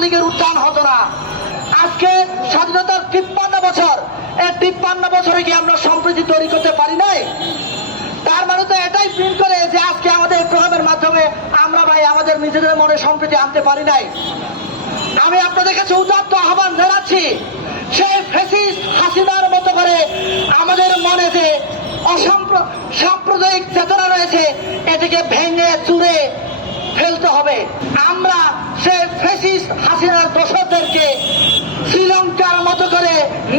লীগের উত্থান হতো না। আজকে স্বাধীনতার তিপ্পান্ন বছর, এই তিপ্পান্ন বছরে কি আমরা সম্প্রীতি তৈরি করতে পারি নাই? তার মানে তো এটাই প্রিন্ট করে যে আজকে আমাদের প্রোগ্রামের মাধ্যমে আমরা ভাই আমাদের নিজেদের মনে সম্প্রীতি আনতে পারি নাই। আমি আপনাদের কাছে উদাত্ত আহ্বান জানাচ্ছি, সেই ফেসিস হাসিনার মতো করে আমাদের মনে যে অসাম্প্র- সাম্প্রদায়িক চেতনা রয়েছে, এটিকে ভেঙে, চুরে ফেলতে হবে। আমরা সেই ফেসিস হাসিনার দোষদেরকে শ্রীলঙ্কার মতো করে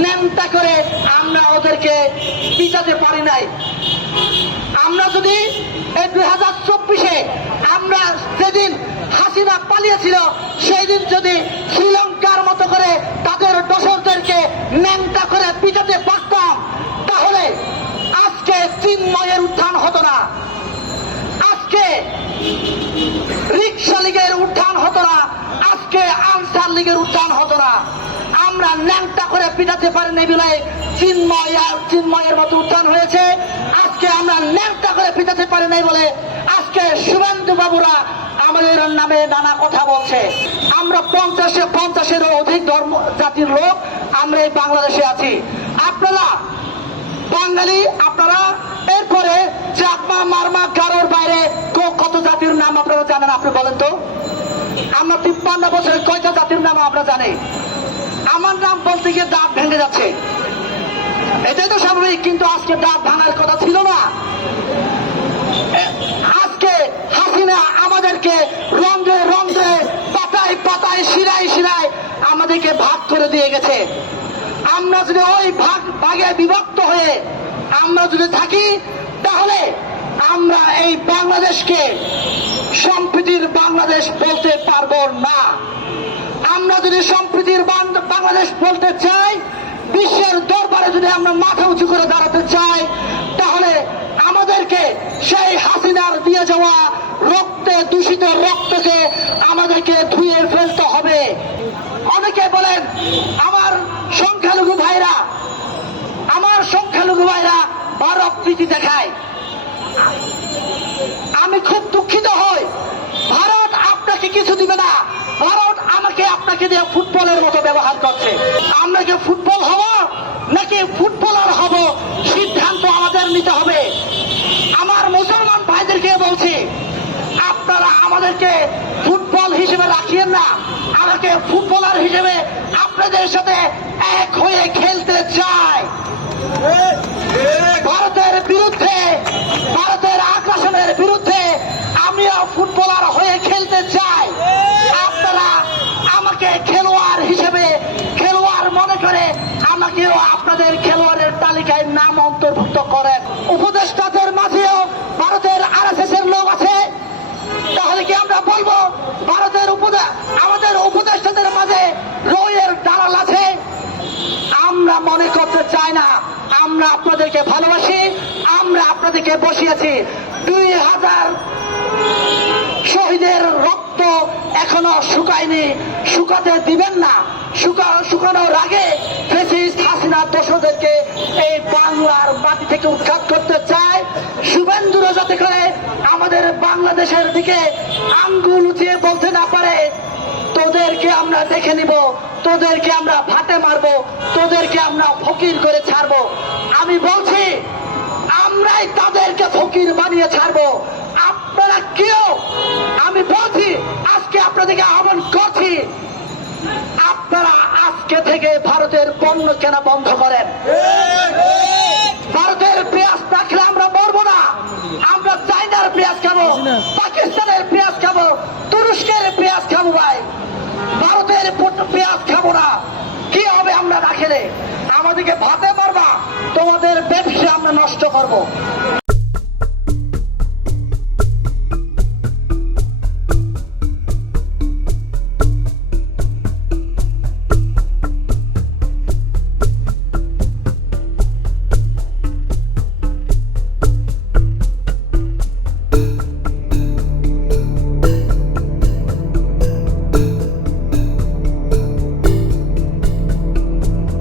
নেমতা করে আমরা ওদেরকে পিছাতে পারি নাই। আমরা যদি এই দুই হাজার চব্বিশে আমরা যেদিন হাসিনা পালিয়েছিল সেই দিন যদি লীগের উত্থান হতো না। আমরা ন্যাংটা করে পিটাতে পারি নাই বলে চিন্ময় চিন্ময়ের মতো উত্থান হয়েছে। আজকে আমরা ন্যাংটা করে পিটাতে পারি নাই বলে আজকে শুভেন্দু বাবুরা আমাদের নামে নানা কথা বলছে। আমরা পঞ্চাশে পঞ্চাশেরও অধিক ধর্ম জাতির লোক আমরা এই বাংলাদেশে আছি। আপনারা বাঙালি, আপনারা এরপরে চাকমা, মারমা কারোর বাইরে কত জাতির নাম আপনারা জানেন আপনি বলেন তো? আমরা তিপ্পান্ন বছরে কয়টা জাতির নাম আমরা জানি। আমার নাম বলতে গিয়ে দাঁত ভেঙে যাচ্ছে। এটাই তো স্বাভাবিক, কিন্তু আজকে দাঁত ভাঙার কথা ছিল না। আজকে হাসিনা আমাদেরকে রন্ধ্রে রন্ধ্রে, পাতায় পাতায়, শিরায় শিরায় আমাদেরকে ভাগ করে দিয়ে গেছে। আমরা যদি ওই ভাগ ভাগে বিভক্ত হয়ে আমরা যদি থাকি, তাহলে আমরা এই বাংলাদেশকে সম্প্রীতির বাংলাদেশ বলতে পারব না। আমরা যদি সম্প্রীতির বাংলাদেশ বলতে চাই, বিশ্বের দরবারে যদি আমরা মাথা উঁচু করে দাঁড়াতে চাই, তাহলে আমাদেরকে সেই হাসিনার দিয়ে যাওয়া রক্তে দূষিত রক্তকে আমাদেরকে ধুয়ে ফেলতে হবে। অনেকে বলেন, আমার সংখ্যালঘু ভাইরা, আমার সংখ্যালঘু ভাইরা ভারত প্রীতি দেখায়। আমি খুব দুঃখিত হই। ভারত আপনাকে কিছু দিবে না। ভারত আমাকে আপনাকে দিয়ে ফুটবলের মতো ব্যবহার করছে। আমরা কি ফুটবল হব নাকি ফুটবলার হব? সিদ্ধান্ত আমাদের নিতে হবে। আমার মুসলমান ভাইদেরকে বলছি, আপনারা আমাদেরকে ফুটবল হিসেবে রাখিয়েন না। আমাকে ফুটবলার হিসেবে আপনাদের সাথে এক হয়ে খেলতে চাই ভারতের বিরুদ্ধে ভারতের আগ্রাসনের বিরুদ্ধে আমিও ফুটবলার হয়ে খেলতে চাই আপনারা আমাকে খেলোয়াড় হিসেবে খেলোয়াড় মনে করে আমাকেও আপনাদের খেলোয়াড়ের তালিকায় নাম অন্তর্ভুক্ত করেন উপদেষ্টাদের মাঝেও ভারতের আর এর লোক আছে তাহলে কি আমরা বলব ভারতের উপদে আমাদের উপদেষ্টাদের মাঝে রয়ের দালাল আছে আমরা মনে করতে চাই না, আমরা আপনাদেরকে ভালোবাসি, আমরা আপনাদেরকে বসিয়েছি। দুই হাজার শহীদের রক্ত এখনও শুকায়নি, শুকাতে দিবেন না। শুকা, শুকানোর আগে ফেসিস্ট হাসিনা দোষদেরকে এই বাংলার মাটি থেকে উৎখাত করতে চায়। শুভেন্দুরা যাতে করে আমাদের বাংলাদেশের দিকে আঙ্গুল উঠিয়ে তোদেরকে আমরা দেখে নিব তোদেরকে আমরা ভাতে মারবো তোদেরকে আমরা ফকির করে ছাড়বো। আমি বলছি আমরাই তাদেরকে ফকির বানিয়ে ছাড়বো। আপনারা কেউ আমি বলছি আজকে আপনাদেরকে আহ্বান করছি আপনারা আজকে থেকে ভারতের পণ্য কেনা বন্ধ করেন। ভারতের পেঁয়াজ না খেলে আমরা মরবো না। আমরা চাইনার পেঁয়াজ খাব পাকিস্তানের পেঁয়াজ ব্যবসা আমরা নষ্ট করব।